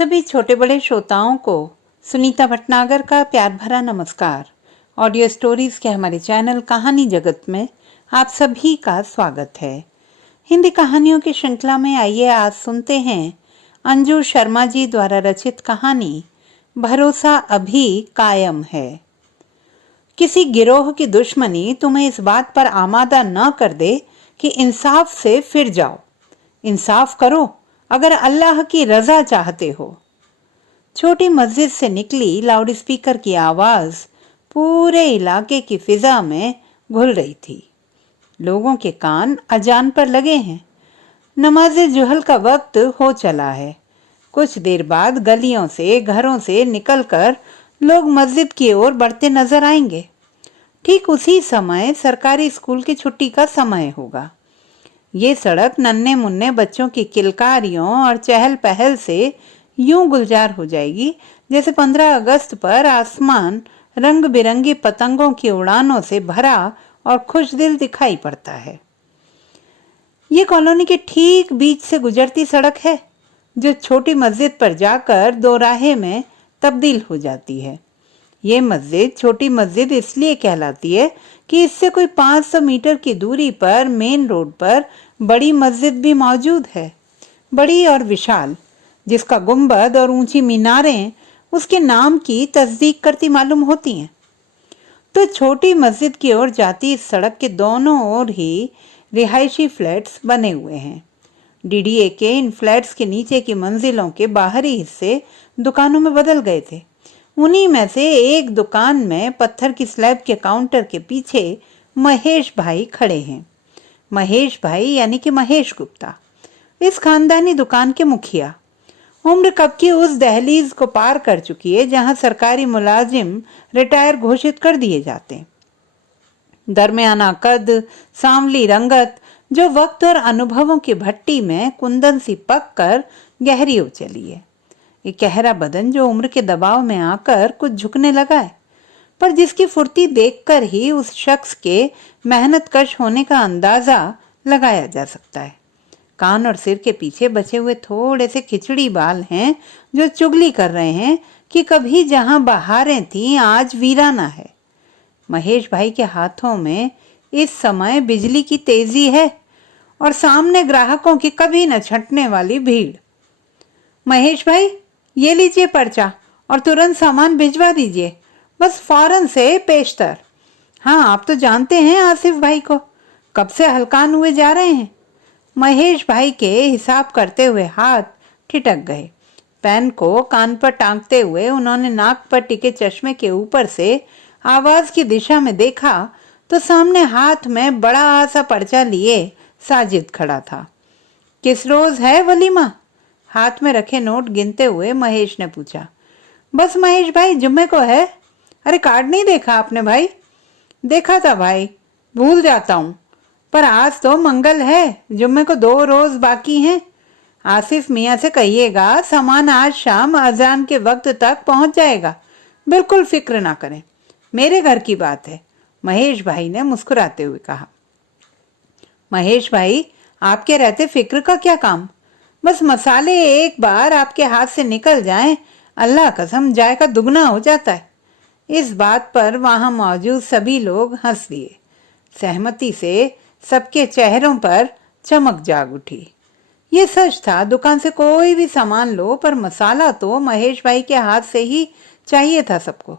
सभी छोटे बड़े श्रोताओं को सुनीता भटनागर का प्यार भरा नमस्कार। ऑडियो स्टोरीज के हमारे चैनल कहानी जगत में आप सभी का स्वागत है। हिंदी कहानियों की श्रृंखला में आइए आज सुनते हैं अंजू शर्मा जी द्वारा रचित कहानी भरोसा अभी कायम है। किसी गिरोह की दुश्मनी तुम्हें इस बात पर आमादा न कर दे कि इंसाफ से फिर जाओ। इंसाफ करो अगर अल्लाह की रजा चाहते हो। छोटी मस्जिद से निकली लाउडस्पीकर की आवाज पूरे इलाके की फिजा में घुल रही थी। लोगों के कान अजान पर लगे हैं। नमाज जुहल का वक्त हो चला है। कुछ देर बाद गलियों से घरों से निकलकर लोग मस्जिद की ओर बढ़ते नजर आएंगे। ठीक उसी समय सरकारी स्कूल की छुट्टी का समय होगा। ये सड़क नन्हे मुन्ने बच्चों की किलकारियों और चहल पहल से यूं गुलजार हो जाएगी जैसे 15 अगस्त पर आसमान रंग बिरंगी पतंगों की उड़ानों से भरा और खुशदिल दिखाई पड़ता है। ये कॉलोनी के ठीक बीच से गुजरती सड़क है जो छोटी मस्जिद पर जाकर दोराहे में तब्दील हो जाती है। ये मस्जिद छोटी मस्जिद इसलिए कहलाती है कि इससे कोई 500 मीटर की दूरी पर मेन रोड पर बड़ी मस्जिद भी मौजूद है, बड़ी और विशाल, जिसका गुंबद और ऊंची मीनारें उसके नाम की तस्दीक करती मालूम होती हैं। तो छोटी मस्जिद की ओर जाती इस सड़क के दोनों ओर ही रिहायशी फ्लैट्स बने हुए हैं। डीडीए के इन फ्लैट्स के नीचे की मंजिलों के बाहरी हिस्से दुकानों में बदल गए थे। उन्हीं में से एक दुकान में पत्थर की स्लैब के काउंटर के पीछे महेश भाई खड़े हैं। महेश भाई यानी कि महेश गुप्ता, इस खानदानी दुकान के मुखिया। उम्र कब की उस दहलीज को पार कर चुकी है जहां सरकारी मुलाजिम रिटायर घोषित कर दिए जाते। दरमियाना कद, सांवली रंगत, जो वक्त और अनुभवों की भट्टी में कुंदन सी पक कर गहरी हो चली है। ये गहरा बदन जो उम्र के दबाव में आकर कुछ झुकने लगा है, पर जिसकी फुर्ती देखकर ही उस शख्स के मेहनतकश होने का अंदाजा लगाया जा सकता है। कान और सिर के पीछे बचे हुए थोड़े से खिचड़ी बाल हैं जो चुगली कर रहे हैं कि कभी जहां बहारें थीं आज वीराना है। महेश भाई के हाथों में इस समय बिजली की तेजी है और सामने ग्राहकों की कभी न छंटने वाली भीड़। महेश भाई, ये लीजिए पर्चा और तुरंत सामान भिजवा दीजिए, बस फौरन से पेशतर। हाँ, आप तो जानते हैं आसिफ भाई को, कब से हलकान हुए जा रहे हैं। महेश भाई के हिसाब करते हुए हाथ ठिठक गए। पेन को कान पर टांगते हुए उन्होंने नाक पर टिके चश्मे के ऊपर से आवाज की दिशा में देखा तो सामने हाथ में बड़ा सा पर्चा लिए साजिद खड़ा था। किस रोज है वलीमा? हाथ में रखे नोट गिनते हुए महेश ने पूछा। बस महेश भाई, जुम्मे को है। अरे कार्ड नहीं देखा आपने भाई? देखा था भाई, भूल जाता हूँ, पर आज तो मंगल है, जुम्मे को 2 रोज बाकी हैं। आसिफ मियाँ से कहिएगा सामान आज शाम अजान के वक्त तक पहुंच जाएगा, बिल्कुल फिक्र ना करें, मेरे घर की बात है, महेश भाई ने मुस्कुराते हुए कहा। महेश भाई, आपके रहते फिक्र का क्या काम, बस मसाले एक बार आपके हाथ से निकल जाएं, अल्लाह कसम जायका दुगना हो जाता है। इस बात पर वहां मौजूद सभी लोग हंस दिए। सहमति से सबके चेहरों पर चमक जाग उठी। ये सच था, दुकान से कोई भी सामान लो पर मसाला तो महेश भाई के हाथ से ही चाहिए था सबको।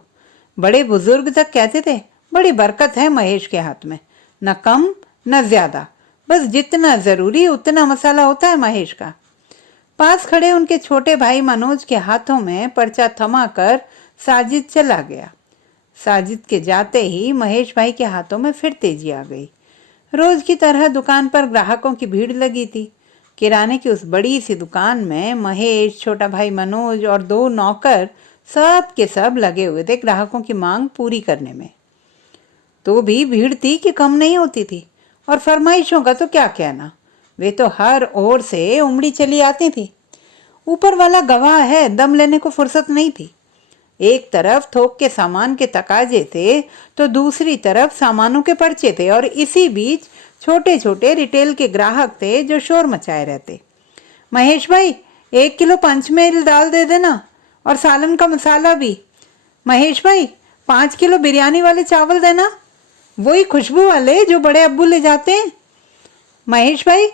बड़े बुजुर्ग तक कहते थे बड़ी बरकत है महेश के हाथ में, न कम न ज्यादा, बस जितना जरूरी उतना मसाला होता है महेश का। पास खड़े उनके छोटे भाई मनोज के हाथों में पर्चा थमा कर साजिद चला गया। साजिद के जाते ही महेश भाई के हाथों में फिर तेजी आ गई। रोज की तरह दुकान पर ग्राहकों की भीड़ लगी थी। किराने की उस बड़ी सी दुकान में महेश, छोटा भाई मनोज और 2 नौकर सब के सब लगे हुए थे ग्राहकों की मांग पूरी करने में। तो भी भीड़ थी कि कम नहीं होती थी, और फरमाइशों का तो क्या कहना, वे तो हर ओर से उमड़ी चली आती थी। ऊपर वाला गवाह है, दम लेने को फुर्सत नहीं थी। एक तरफ थोक के सामान के तकाजे थे तो दूसरी तरफ सामानों के पर्चे थे, और इसी बीच छोटे छोटे रिटेल के ग्राहक थे जो शोर मचाए रहते। महेश भाई, 1 किलो पंचमेल दाल दे देना और सालन का मसाला भी। महेश भाई 5 किलो बिरयानी वाले चावल देना, वही खुशबू वाले जो बड़े अब्बू ले जाते हैं। महेश भाई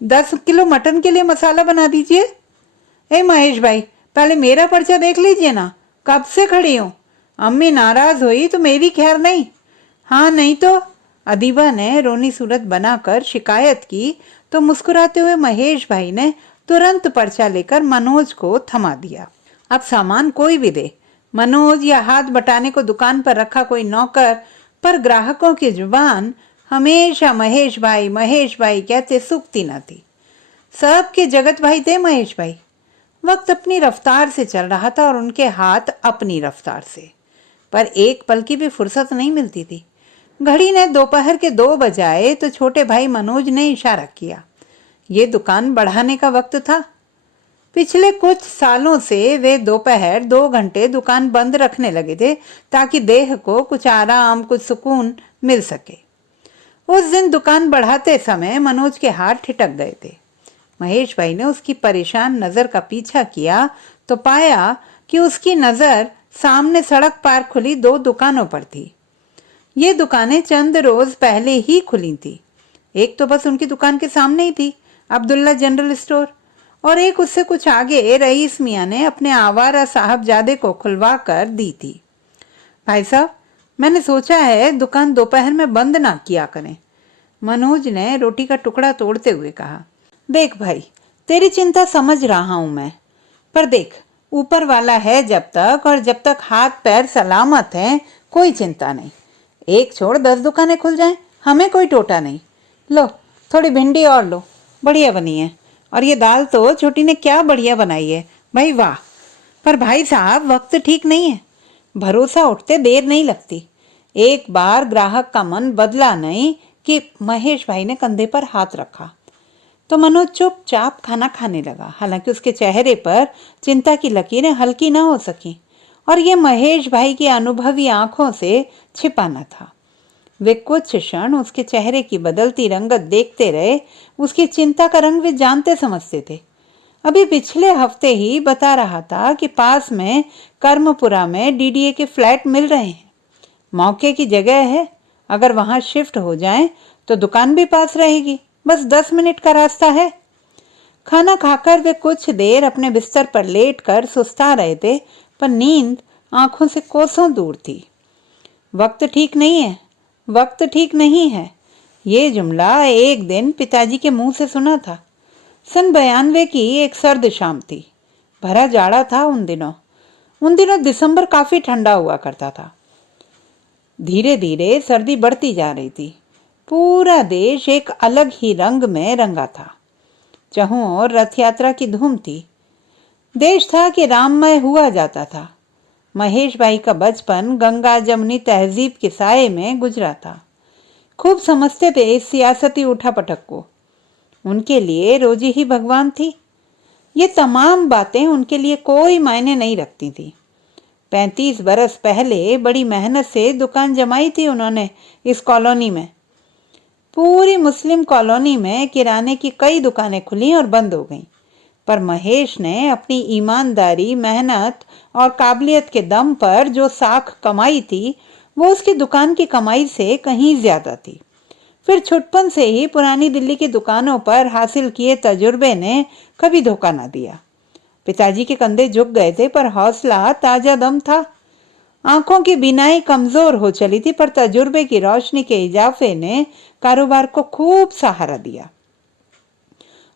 10 किलो मटन के लिए मसाला बना दीजिए। ए महेश भाई, पहले मेरा पर्चा देख लीजिए ना, कब से खड़ी हूँ। अम्मी नाराज हुई तो मेरी खैर नहीं। हाँ नहीं तो, अदीबा ने रोनी सूरत बनाकर शिकायत की तो मुस्कुराते हुए महेश भाई ने तुरंत पर्चा लेकर मनोज को थमा दिया। अब सामान कोई भी दे, मनोज या हाथ बटाने को दुकान पर रखा कोई नौकर, पर ग्राहकों की जुबान हमेशा महेश भाई कहते सूखती न थी। सबके जगत भाई थे महेश भाई। वक्त अपनी रफ्तार से चल रहा था और उनके हाथ अपनी रफ्तार से, पर एक पल की भी फुर्सत नहीं मिलती थी। घड़ी ने दोपहर के 2 बजाए तो छोटे भाई मनोज ने इशारा किया, ये दुकान बढ़ाने का वक्त था। पिछले कुछ सालों से वे दोपहर 2 घंटे दुकान बंद रखने लगे थे ताकि देह को कुछ आराम, कुछ सुकून मिल सके। उस दिन दुकान बढ़ाते समय मनोज के हाथ ठिठक गए थे। महेश भाई ने उसकी परेशान नजर का पीछा किया तो पाया कि उसकी नजर सामने सड़क पार खुली 2 दुकानों पर थी। ये दुकानें चंद रोज पहले ही खुली थी। एक तो बस उनकी दुकान के सामने ही थी, अब्दुल्ला जनरल स्टोर, और एक उससे कुछ आगे रईस मियाँ ने अपने आवारा साहबजादे को खुलवा कर दी थी। भाई साहब, मैंने सोचा है दुकान दोपहर में बंद ना किया करें। मनोज ने रोटी का टुकड़ा तोड़ते हुए कहा। देख भाई, तेरी चिंता समझ रहा हूं मैं, पर देख ऊपर वाला है जब तक, और जब तक हाथ पैर सलामत हैं कोई चिंता नहीं। एक छोड़ 10 दुकानें खुल जाएं, हमें कोई टोटा नहीं। लो थोड़ी भिंडी और लो, बढ़िया बनी है। और ये दाल तो छोटी ने क्या बढ़िया बनाई है भाई, वाह। पर भाई साहब वक्त ठीक नहीं है, भरोसा उठते देर नहीं लगती। एक बार ग्राहक का मन बदला नहीं कि महेश भाई ने कंधे पर हाथ रखा तो मनोज चुपचाप खाना खाने लगा। हालांकि उसके चेहरे पर चिंता की लकीरें हल्की ना हो सकी, और ये महेश भाई की अनुभवी आंखों से छिपा न था। वे कुछ क्षण उसके चेहरे की बदलती रंगत देखते रहे। उसकी चिंता का रंग वे जानते समझते थे। अभी पिछले हफ्ते ही बता रहा था कि पास में कर्मपुरा में डीडीए के फ्लैट मिल रहे हैं, मौके की जगह है। अगर वहां शिफ्ट हो जाएं तो दुकान भी पास रहेगी, बस 10 मिनट का रास्ता है। खाना खाकर वे कुछ देर अपने बिस्तर पर लेटकर सुस्ता रहे थे, पर नींद आंखों से कोसों दूर थी। वक्त ठीक नहीं है, वक्त ठीक नहीं है, ये जुमला एक दिन पिताजी के मुंह से सुना था। सन 92 की एक सर्द शाम थी। भरा जाड़ा था उन दिनों दिसंबर काफी ठंडा हुआ करता था। धीरे धीरे सर्दी बढ़ती जा रही थी। पूरा देश एक अलग ही रंग में रंगा था। चहुं ओर रथ यात्रा की धूम थी। देश था कि राममय हुआ जाता था। महेश भाई का बचपन गंगा जमुनी तहजीब के साये में गुजरा था। खूब समझते थे इस सियासती उठापटक को। उनके लिए रोजी ही भगवान थी। ये तमाम बातें उनके लिए कोई मायने नहीं रखती थी। 35 बरस पहले बड़ी मेहनत से दुकान जमाई थी उन्होंने इस कॉलोनी में। पूरी मुस्लिम कॉलोनी में किराने की कई दुकानें खुली और बंद हो गईं, पर महेश ने अपनी ईमानदारी, मेहनत और काबिलियत के दम पर जो साख कमाई थी वो उसकी दुकान की कमाई से कहीं ज्यादा थी। फिर छुटपन से ही पुरानी दिल्ली की दुकानों पर हासिल किए तजुर्बे ने कभी धोखा न दिया। पिताजी के कंधे झुक गए थे, पर हौसला ताजा दम था। आंखों की बीनाई कमजोर हो चली थी, पर तजुर्बे की रोशनी के इजाफे ने कारोबार को खूब सहारा दिया।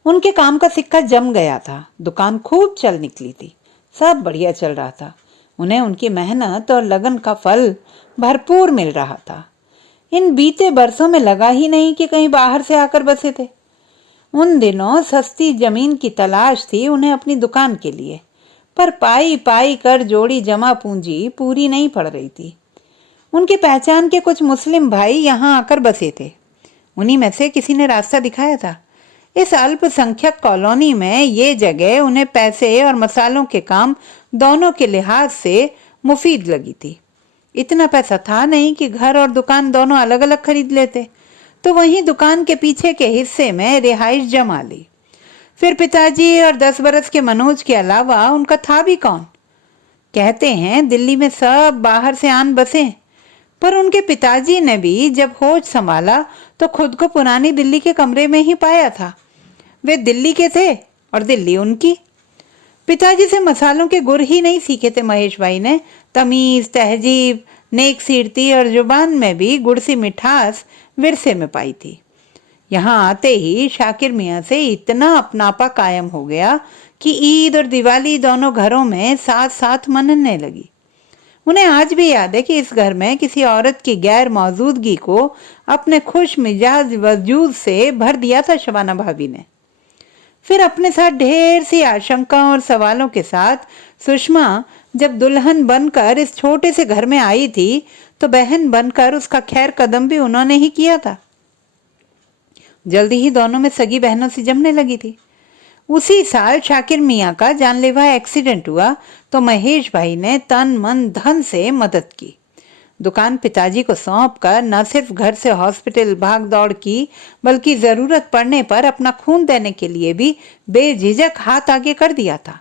उनके काम का सिक्का जम गया था। दुकान खूब चल निकली थी, सब बढ़िया चल रहा था। उन्हें उनकी मेहनत और लगन का फल भरपूर मिल रहा था। इन बीते बरसों में लगा ही नहीं कि कहीं बाहर से आकर बसे थे। उन दिनों सस्ती जमीन की तलाश थी उन्हें अपनी दुकान के लिए, पर पाई पाई कर जोड़ी जमा पूंजी पूरी नहीं पड़ रही थी। उनकी पहचान के कुछ मुस्लिम भाई यहाँ आकर बसे थे। उन्हीं में से किसी ने रास्ता दिखाया था। इस अल्पसंख्यक कॉलोनी में ये जगह उन्हें पैसे और मसालों के काम दोनों के लिहाज से मुफीद लगी थी। इतना पैसा था नहीं कि घर और दुकान दोनों अलग अलग खरीद लेते, तो वहीं दुकान के पीछे के हिस्से में रिहाइश जमा ली। फिर पिताजी और 10 बरस के मनोज के अलावा उनका था भी कौन? कहते हैं दिल्ली में सब बाहर से आन बसे, पर उनके पिताजी ने भी जब होश संभाला तो खुद को पुरानी दिल्ली के कमरे में ही पाया था। वे दिल्ली के थे और दिल्ली उनकी। पिताजी से मसालों के गुर ही नहीं सीखे थे महेश भाई ने, तमीज, तहजीब, नेक सीरती और जुबान में भी गुड़ सी मिठास विरसे में पाई थी। यहाँ आते ही शाकिर मियाँ से इतना अपनापा कायम हो गया कि ईद और दिवाली दोनों घरों में साथ साथ मनने लगी। उन्हें आज भी याद है कि इस घर में किसी औरत की गैर मौजूदगी को अपने खुश मिजाज वजूद से भर दिया था शबाना भाभी ने। फिर अपने साथ ढेर सी आशंकाओं और सवालों के साथ सुषमा जब दुल्हन बनकर इस छोटे से घर में आई थी तो बहन बनकर उसका खैर कदम भी उन्होंने ही किया था। जल्दी ही दोनों में सगी बहनों से जमने लगी थी। उसी साल शाकिर मियाँ का जानलेवा एक्सीडेंट हुआ तो महेश भाई ने तन मन धन से मदद की। दुकान पिताजी को सौंप कर न सिर्फ घर से हॉस्पिटल भाग दौड़ की, बल्कि जरूरत पड़ने पर अपना खून देने के लिए भी बेझिझक हाथ आगे कर दिया था।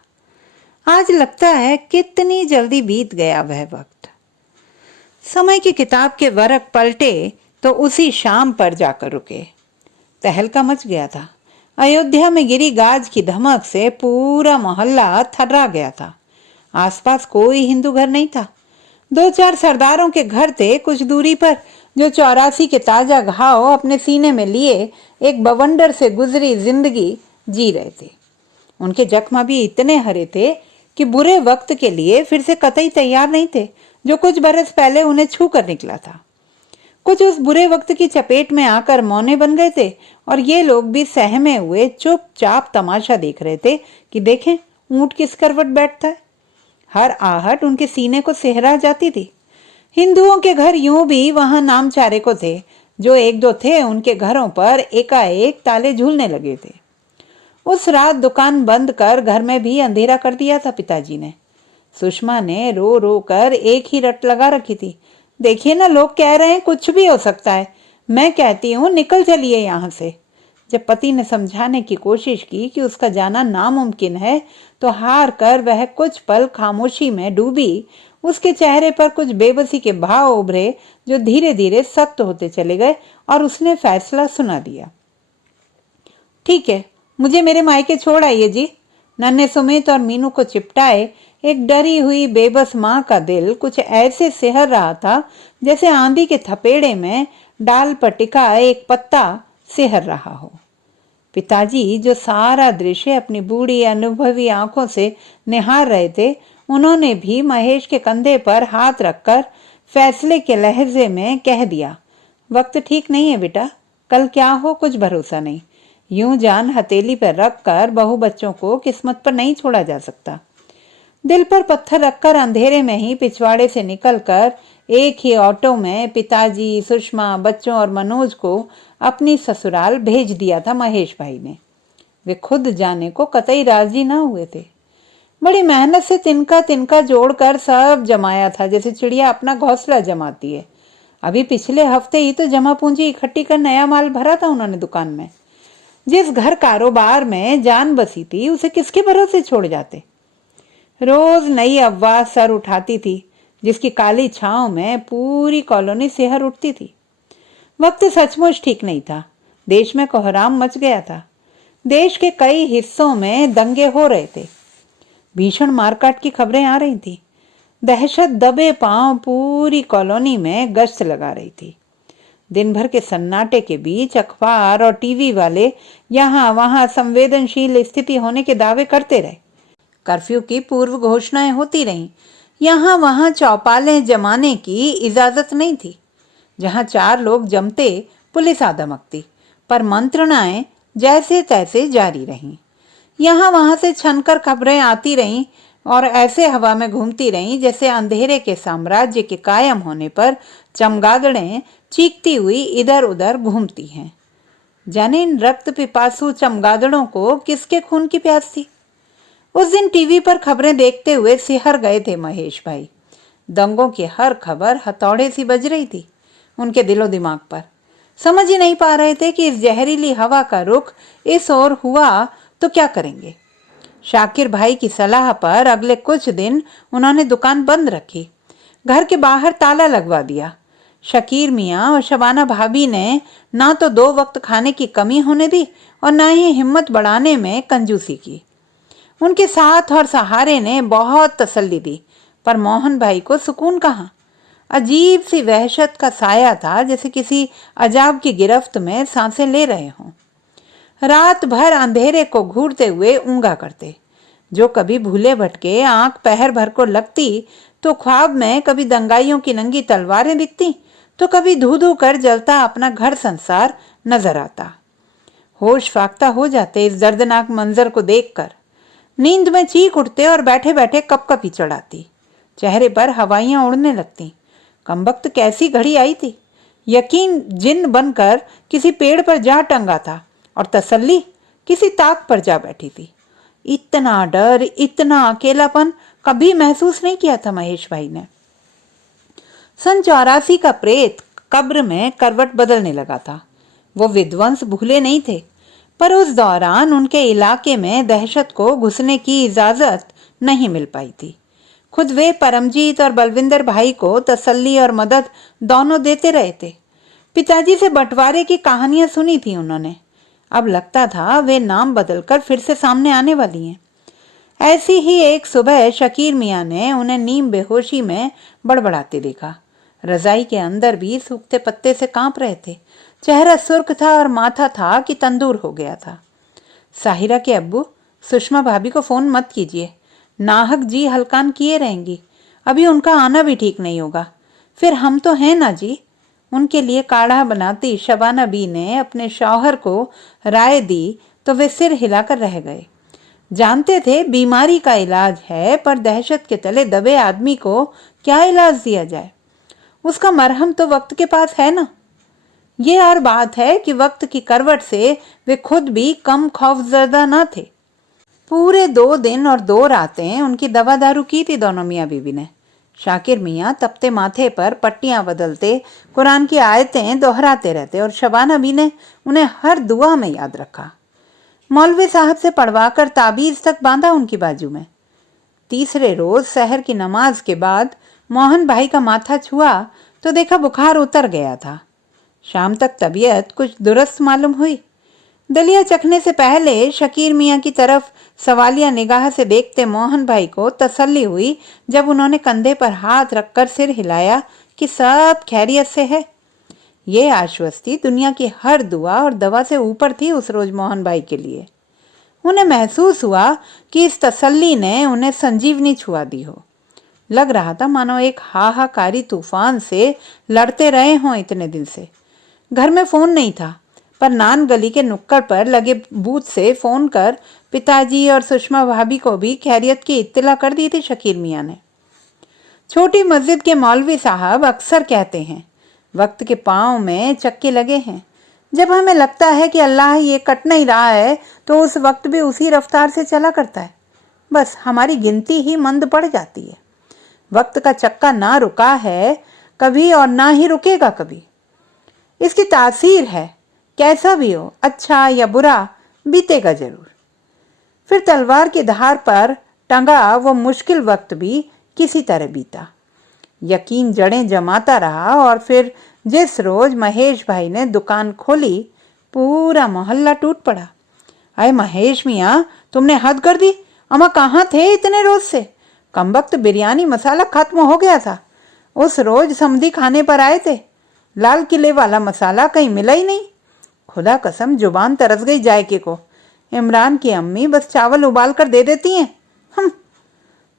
आज लगता है कितनी जल्दी बीत गया वह वक्त। समय की किताब के वरक पलटे तो उसी शाम पर जाकर रुके। तहलका मच गया था। अयोध्या में गिरी गाज की धमक से पूरा मोहल्ला थर्रा गया था। आसपास कोई हिंदू घर नहीं था। 2-4 सरदारों के घर थे कुछ दूरी पर, जो 84 के ताजा घाव अपने सीने में लिए एक बवंडर से गुजरी जिंदगी जी रहे थे। उनके जख्म भी इतने हरे थे कि बुरे वक्त के लिए फिर से कतई तैयार नहीं थे, जो कुछ बरस पहले उन्हें छू कर निकला था। कुछ उस बुरे वक्त की चपेट में आकर मौने बन गए थे और ये लोग भी सहमे हुए चुपचाप तमाशा देख रहे थे कि देखें ऊंट किस करवट बैठता है। हर आहट उनके सीने को सेहरा जाती थी। हिंदुओं के घर यूं भी वहां नामचारे को थे, जो 1-2 थे उनके घरों पर एकाएक ताले झूलने लगे थे। उस रात दुकान बंद कर घर में भी अंधेरा कर दिया था पिताजी ने। सुषमा ने रो रो कर एक ही रट लगा रखी थी, देखिए ना लोग कह रहे हैं कुछ भी हो सकता है, मैं कहती हूँ निकल चलिए यहाँ से। जब पति ने समझाने की कोशिश की कि उसका जाना नामुमकिन है तो हार कर वह कुछ पल खामोशी में डूबी। उसके चेहरे पर कुछ बेबसी के भाव उभरे जो धीरे धीरे सख्त होते चले गए और उसने फैसला सुना दिया। ठीक है, मुझे मेरे मायके छोड़ आइए जी। नन्हे सुमित और मीनू को चिपटाए एक डरी हुई बेबस माँ का दिल कुछ ऐसे सिहर रहा था जैसे आंधी के थपेड़े में डाल पर टिका एक पत्ता सिहर रहा हो। पिताजी जो सारा दृश्य अपनी बूढ़ी अनुभवी आंखों से निहार रहे थे, उन्होंने भी महेश के कंधे पर हाथ रखकर फैसले के लहजे में कह दिया, वक्त ठीक नहीं है बेटा, कल क्या हो कुछ भरोसा नहीं। यूं जान हथेली पर रखकर बहू बच्चों को किस्मत पर नहीं छोड़ा जा सकता। दिल पर पत्थर रखकर अंधेरे में ही पिछवाड़े से निकलकर एक ही ऑटो में पिताजी, सुषमा, बच्चों और मनोज को अपनी ससुराल भेज दिया था महेश भाई ने। वे खुद जाने को कतई राजी ना हुए थे। बड़ी मेहनत से तिनका तिनका जोड़कर सब जमाया था, जैसे चिड़िया अपना घोंसला जमाती है। अभी पिछले हफ्ते ही तो जमा पूंजी इकट्ठी कर नया माल भरा था उन्होंने दुकान में। जिस घर कारोबार में जान बसी थी उसे किसके भरोसे छोड़ जाते। रोज नई अफवाह सर उठाती थी, जिसकी काली छांव में पूरी कॉलोनी सिहर उठती थी। वक्त सचमुच ठीक नहीं था। देश में कोहराम मच गया था। देश के कई हिस्सों में दंगे हो रहे थे। भीषण मारकाट की खबरें आ रही थी। दहशत दबे पांव पूरी कॉलोनी में गश्त लगा रही थी। दिन भर के सन्नाटे के बीच अखबार और टीवी वाले यहाँ वहां संवेदनशील स्थिति होने के दावे करते रहे। कर्फ्यू की पूर्व घोषणाएं होती रहीं। यहाँ वहां चौपालें जमाने की इजाजत नहीं थी। जहां 4 लोग जमते पुलिस आ धमकती, पर मंत्रणाएं जैसे तैसे जारी रहीं। यहाँ वहां से छनकर खबरें आती रहीं और ऐसे हवा में घूमती रहीं जैसे अंधेरे के साम्राज्य के कायम होने पर चमगादड़ें चीखती हुई इधर उधर घूमती हैं। जाने इन रक्त पिपासु चमगादड़ों को किसके खून की प्यास थी। उस दिन टीवी पर खबरें देखते हुए सिहर गए थे महेश भाई। दंगों की हर खबर हथौड़े सी बज रही थी उनके दिलो दिमाग पर। समझ ही नहीं पा रहे थे कि इस जहरीली हवा का रुख इस ओर हुआ तो क्या करेंगे। शाकिर भाई की सलाह पर अगले कुछ दिन उन्होंने दुकान बंद रखी, घर के बाहर ताला लगवा दिया। शकीर मियाँ और शबाना भाभी ने ना तो 2 वक्त खाने की कमी होने दी और ना ही हिम्मत बढ़ाने में कंजूसी की। उनके साथ और सहारे ने बहुत तसल्ली दी, पर मोहन भाई को सुकून कहाँ। अजीब सी वहशत का साया था, जैसे किसी अजाब की गिरफ्त में सांसें ले रहे हों। रात भर अंधेरे को घूरते हुए ऊँगा करते। जो कभी भूले भटके आंख पहर भर को लगती तो ख्वाब में कभी दंगाइयों की नंगी तलवारें दिखती, तो कभी धू धू कर जलता अपना घर संसार नजर आता। होश फाख्ता हो जाते इस दर्दनाक मंजर को देखकर। नींद में चीख उठते और बैठे बैठे कपकपी चढ़ाती। चेहरे पर हवाइयां उड़ने लगती। कमबख्त कैसी घड़ी आई थी। यकीन जिन बनकर किसी पेड़ पर जा टंगा था और तसल्ली किसी ताक पर जा बैठी थी। इतना डर, इतना अकेलापन कभी महसूस नहीं किया था महेश भाई ने। सन 84 का प्रेत कब्र में करवट बदलने लगा था। वो विध्वंस भूले नहीं थे, पर उस दौरान उनके इलाके में दहशत को घुसने की इजाजत नहीं मिल पाई थी। खुद वे परमजीत और बलविंदर भाई को तसल्ली और मदद दोनों देते रहे थे। पिताजी से बंटवारे की कहानियां सुनी थी उन्होंने। अब लगता था वे नाम बदलकर फिर से सामने आने वाली हैं। ऐसी ही एक सुबह शकीर मियाँ ने उन्हें नीम बेहोशी में बड़बड़ाते देखा। रजाई के अंदर भी सूखते पत्ते से कांप रहे थे। चेहरा सुर्ख था और माथा था कि तंदूर हो गया था। साहिरा के अब्बू, सुषमा भाभी को फोन मत कीजिए, नाहक जी हलकान किए रहेंगी। अभी उनका आना भी ठीक नहीं होगा। फिर हम तो हैं ना जी। उनके लिए काढ़ा बनाती शबाना बी ने अपने शौहर को राय दी तो वे सिर हिलाकर रह गए। जानते थे बीमारी का इलाज है, पर दहशत के तले दबे आदमी को क्या इलाज दिया जाए। उसका मरहम तो वक्त के पास है ना। ये और बात है कि वक्त की करवट से वे खुद भी कम खौफजदा न थे। पूरे 2 दिन और 2 रातें उनकी दवा दारू की थी दोनों मियाँ बीवी ने। शाकिर मियाँ तपते माथे पर पट्टियां बदलते, कुरान की आयतें दोहराते रहते और शबाना बी ने उन्हें हर दुआ में याद रखा। मौलवी साहब से पढ़वाकर ताबीज तक बांधा उनकी बाजू में। तीसरे रोज सहर की नमाज के बाद मोहन भाई का माथा छुआ तो देखा बुखार उतर गया था। शाम तक तबीयत कुछ दुरुस्त मालूम हुई। दलिया चखने से पहले शकीर मियाँ की तरफ सवालिया निगाह से देखते मोहन भाई को तसल्ली हुई जब उन्होंने कंधे पर हाथ रखकर सिर हिलाया कि सब खैरियत से है। ये आश्वस्ति दुनिया की हर दुआ और दवा से ऊपर थी उस रोज मोहन भाई के लिए। उन्हें महसूस हुआ कि इस तसल्ली ने उन्हें संजीवनी छुआ दी हो। लग रहा था मानो एक हाहाकारी तूफान से लड़ते रहे हों इतने दिन से। घर में फोन नहीं था, पर नान गली के नुक्कड़ पर लगे बूथ से फोन कर पिताजी और सुषमा भाभी को भी खैरियत की इत्तला कर दी थी शकीर मियाँ ने। छोटी मस्जिद के मौलवी साहब अक्सर कहते हैं, वक्त के पांव में चक्के लगे हैं। जब हमें लगता है कि अल्लाह ये कट नहीं रहा है तो उस वक्त भी उसी रफ्तार से चला करता है। बस हमारी गिनती ही मंद पड़ जाती है। वक्त का चक्का ना रुका है कभी और ना ही रुकेगा कभी। इसकी तासीर है, कैसा भी हो, अच्छा या बुरा, बीतेगा जरूर। फिर तलवार की धार पर टंगा वो मुश्किल वक्त भी किसी तरह बीता। यकीन जड़ें जमाता रहा और फिर जिस रोज महेश भाई ने दुकान खोली पूरा मोहल्ला टूट पड़ा। अरे महेश मियाँ, तुमने हद कर दी। अम्मा कहाँ थे इतने रोज से? कमबख्त बिरयानी मसाला खत्म हो गया था। उस रोज समधी खाने पर आए थे, लाल किले वाला मसाला कहीं मिला ही नहीं। खुदा कसम जुबान तरस गई जायके को। इमरान की अम्मी बस चावल उबाल कर दे देती हैं। हम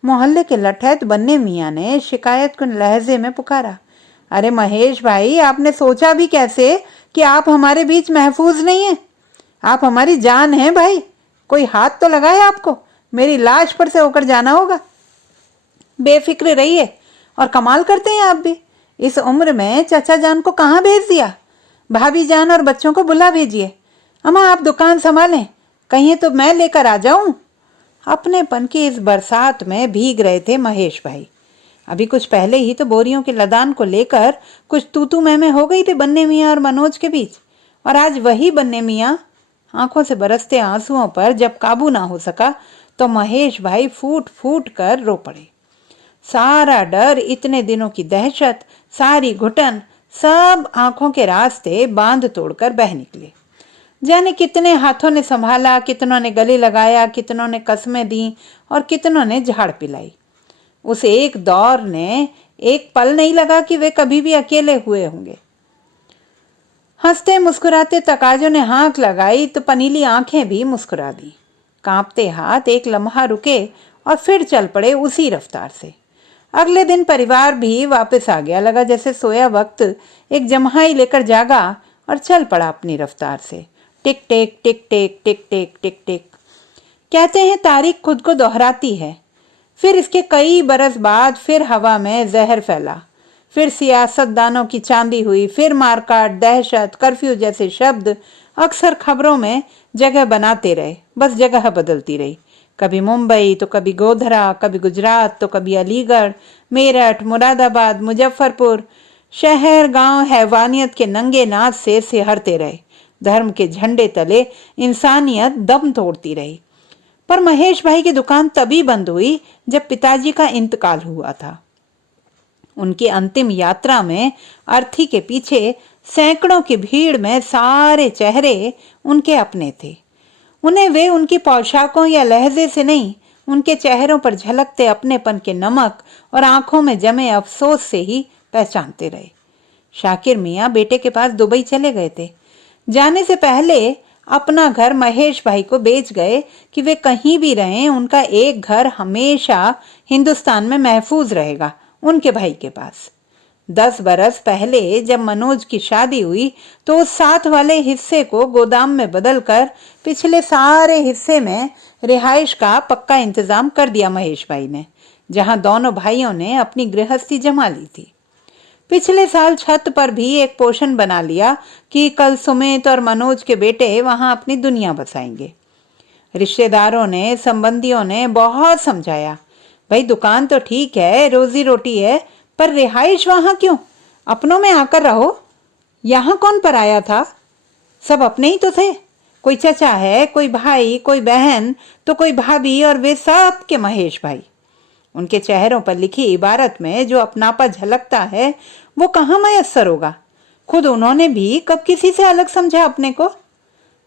मोहल्ले के लठैत बन्ने मियाँ ने शिकायत कुन लहजे में पुकारा, अरे महेश भाई, आपने सोचा भी कैसे कि आप हमारे बीच महफूज नहीं हैं? आप हमारी जान हैं भाई। कोई हाथ तो लगाए आपको। मेरी लाश पर से होकर जाना होगा। बेफिक्र रहिए। और कमाल करते हैं आप भी। इस उम्र में चाचा जान को कहाँ भेज दिया? भाभी जान और बच्चों को बुला भेजिए। अम्मा आप दुकान संभालें, कहिए तो मैं लेकर आ जाऊं। अपनेपन की इस बरसात में भीग रहे थे महेश भाई। अभी कुछ पहले ही तो बोरियों के लदान को लेकर कुछ तूतू मैमे हो गई थी बन्ने मियाँ और मनोज के बीच, और आज वही बन्ने मियाँ आंखों से बरसते आंसुओं पर जब काबू ना हो सका तो महेश भाई फूट फूट कर रो पड़े। सारा डर, इतने दिनों की दहशत, सारी घुटन सब आंखों के रास्ते बांध तोड़कर बह निकले। जाने कितने हाथों ने संभाला, कितनों ने गले लगाया, कितनों ने कस्में दी और कितनों ने झाड़ पिलाई। उस एक दौर ने एक पल नहीं लगा कि वे कभी भी अकेले हुए होंगे। हंसते मुस्कुराते तकाजों ने हाँक लगाई तो पनीली आंखें भी मुस्कुरा दी। कांपते हाथ एक लम्हा रुके और फिर चल पड़े उसी रफ्तार से। अगले दिन परिवार भी वापस आ गया। लगा जैसे सोया वक्त एक जम्हाई लेकर जागा और चल पड़ा अपनी रफ्तार से। टिक टिक टिक टिक टिक टिक टिक टिक। कहते हैं तारीख खुद को दोहराती है। फिर इसके कई बरस बाद फिर हवा में जहर फैला, फिर सियासतदानों की चांदी हुई, फिर मारकाट, दहशत, कर्फ्यू जैसे शब्द अक्सर खबरों में जगह बनाते रहे, बस जगह बदलती रही। कभी मुंबई तो कभी गोधरा, कभी गुजरात तो कभी अलीगढ़, मेरठ, मुरादाबाद, मुजफ्फरपुर। शहर गांव हैवानियत के नंगे नाच से सिहरते रहे। धर्म के झंडे तले इंसानियत दम तोड़ती रही। पर महेश भाई की दुकान तभी बंद हुई जब पिताजी का इंतकाल हुआ था। उनकी अंतिम यात्रा में अर्थी के पीछे सैकड़ों की भीड़ में सारे चेहरे उनके अपने थे। उन्हें वे उनकी पोशाकों या लहजे से नहीं, उनके चेहरों पर झलकते अपनेपन के नमक और आंखों में जमे अफसोस से ही पहचानते रहे। शाकिर मियाँ बेटे के पास दुबई चले गए थे। जाने से पहले अपना घर महेश भाई को बेच गए कि वे कहीं भी रहें, उनका एक घर हमेशा हिंदुस्तान में महफूज रहेगा, उनके भाई के पास। 10 बरस पहले जब मनोज की शादी हुई तो उस साथ वाले हिस्से को गोदाम में बदलकर पिछले सारे हिस्से में रिहाइश का पक्का इंतजाम कर दिया महेश भाई ने, जहां दोनों भाइयों ने अपनी गृहस्थी जमा ली थी। पिछले साल छत पर भी एक पोर्शन बना लिया कि कल सुमित और मनोज के बेटे वहां अपनी दुनिया बसाएंगे। रिश्तेदारों ने, संबंधियों ने बहुत समझाया, भाई दुकान तो ठीक है, रोजी रोटी है, पर रिहाइश वहां क्यों? अपनों में आकर रहो। यहाँ कौन पराया था? सब अपने ही तो थे। कोई चचा है, कोई भाई, कोई बहन, तो कोई भाभी, और वे सब के महेश भाई। उनके चेहरों पर लिखी इबारत में जो अपनापा झलकता है वो कहाँ मयस्सर होगा। खुद उन्होंने भी कब किसी से अलग समझा अपने को।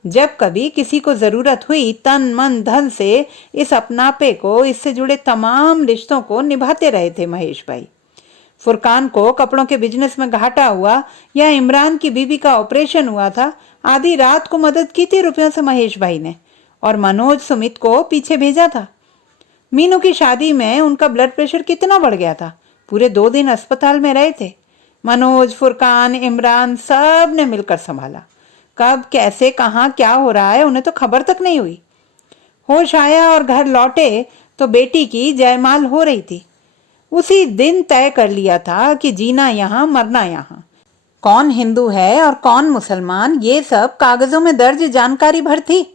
जब कभी किसी को जरूरत हुई, तन मन धन से इस अपनापे को, इससे जुड़े तमाम रिश्तों को निभाते रहे थे महेश भाई। फुरकान को कपड़ों के बिजनेस में घाटा हुआ या इमरान की बीबी का ऑपरेशन हुआ था, आधी रात को मदद की थी रुपयों से महेश भाई ने, और मनोज सुमित को पीछे भेजा था। मीनू की शादी में उनका ब्लड प्रेशर कितना बढ़ गया था, पूरे 2 दिन अस्पताल में रहे थे। मनोज, फुरकान, इमरान सब ने मिलकर संभाला। कब, कैसे, कहाँ क्या हो रहा है उन्हें तो खबर तक नहीं हुई। होश आया और घर लौटे तो बेटी की जयमाल हो रही थी। उसी दिन तय कर लिया था कि जीना यहाँ, मरना यहाँ। कौन हिंदू है और कौन मुसलमान, ये सब कागजों में दर्ज जानकारी भर थी।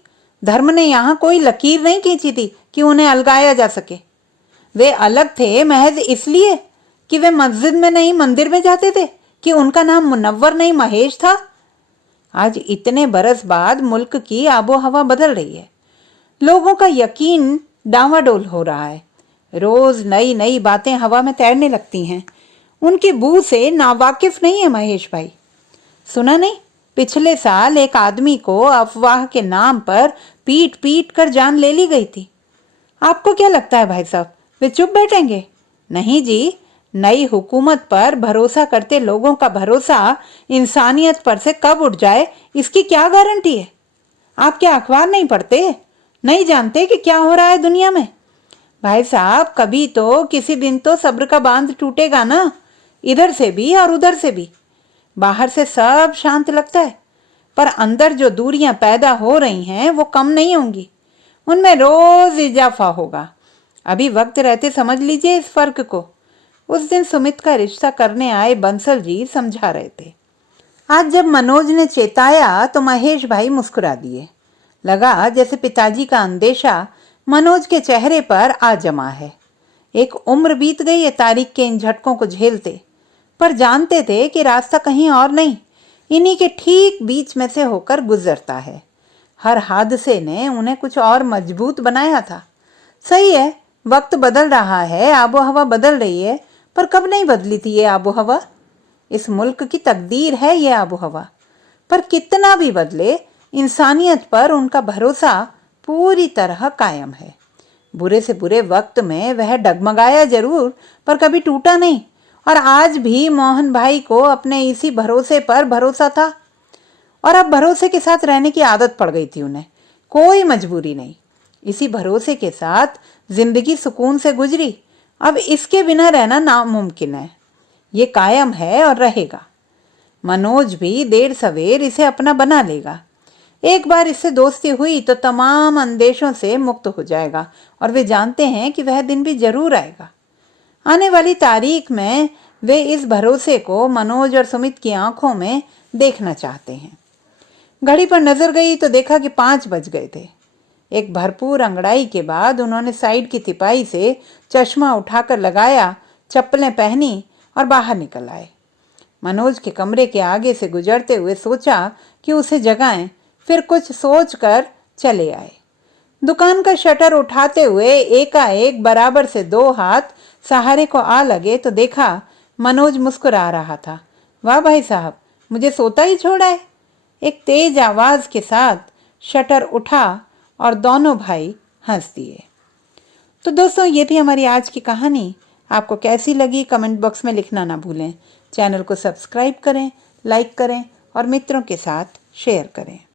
धर्म ने यहाँ कोई लकीर नहीं खींची थी कि उन्हें अलगाया जा सके। वे अलग थे महज इसलिए कि वे मस्जिद में नहीं मंदिर में जाते थे, कि उनका नाम मुनव्वर नहीं महेश था। आज इतने बरस बाद मुल्क की आबो हवा बदल रही है। लोगों का यकीन डांवाडोल हो रहा है। रोज नई नई बातें हवा में तैरने लगती हैं। उनकी बू से नावाकिफ नहीं है महेश भाई। सुना नहीं, पिछले साल एक आदमी को अफवाह के नाम पर पीट पीट कर जान ले ली गई थी। आपको क्या लगता है भाई साहब, वे चुप बैठेंगे? नहीं जी, नई हुकूमत पर भरोसा करते लोगों का भरोसा इंसानियत पर से कब उठ जाए इसकी क्या गारंटी है? आप क्या अखबार नहीं पढ़ते, नहीं जानते कि क्या हो रहा है दुनिया में? भाई साहब, कभी तो किसी दिन तो सब्र का बांध टूटेगा ना, इधर से भी और उधर से भी। बाहर से सब शांत लगता है, पर अंदर जो दूरियां पैदा हो रही हैं वो कम नहीं होंगी, उनमें रोज इजाफा होगा। अभी वक्त रहते समझ लीजिए इस फर्क को। उस दिन सुमित का रिश्ता करने आए बंसल जी समझा रहे थे। आज जब मनोज ने चेताया तो महेश भाई मुस्कुरा दिए। लगा जैसे पिताजी का अंदेशा मनोज के चेहरे पर आ जमा है। एक उम्र बीत गई है तारीख के इन झटकों को झेलते, पर जानते थे कि रास्ता कहीं और नहीं, इन्हीं के ठीक बीच में से होकर गुजरता है। हर हादसे ने उन्हें कुछ और मजबूत बनाया था। सही है, वक्त बदल रहा है, आबो हवा बदल रही है, पर कब नहीं बदली थी ये आबो हवा? इस मुल्क की तकदीर है ये आबो हवा। पर कितना भी बदले, इंसानियत पर उनका भरोसा पूरी तरह कायम है। बुरे से बुरे वक्त में वह डगमगाया जरूर, पर कभी टूटा नहीं। और आज भी मोहन भाई को अपने इसी भरोसे पर भरोसा था। और अब भरोसे के साथ रहने की आदत पड़ गई थी उन्हें। कोई मजबूरी नहीं, इसी भरोसे के साथ जिंदगी सुकून से गुजरी। अब इसके बिना रहना नामुमकिन है। ये कायम है और रहेगा। मनोज भी देर सवेर इसे अपना बना लेगा। एक बार इससे दोस्ती हुई तो तमाम अंदेशों से मुक्त हो जाएगा। और वे जानते हैं कि वह दिन भी जरूर आएगा। आने वाली तारीख में वे इस भरोसे को मनोज और सुमित की आंखों में देखना चाहते हैं। घड़ी पर नजर गई तो देखा कि 5 बज गए थे। एक भरपूर अंगड़ाई के बाद उन्होंने साइड की तिपाई से चश्मा उठाकर लगाया, चप्पलें पहनी और बाहर निकल आए। मनोज के कमरे के आगे से गुजरते हुए सोचा कि उसे जगाएं, फिर कुछ सोचकर चले आए। दुकान का शटर उठाते हुए एकाएक बराबर से 2 हाथ सहारे को आ लगे तो देखा मनोज मुस्कुरा रहा था। वाह भाई साहब, मुझे सोता ही छोड़ा है। एक तेज आवाज के साथ शटर उठा और दोनों भाई हंस दिए। तो दोस्तों, ये थी हमारी आज की कहानी। आपको कैसी लगी कमेंट बॉक्स में लिखना ना भूलें। चैनल को सब्सक्राइब करें, लाइक करें और मित्रों के साथ शेयर करें।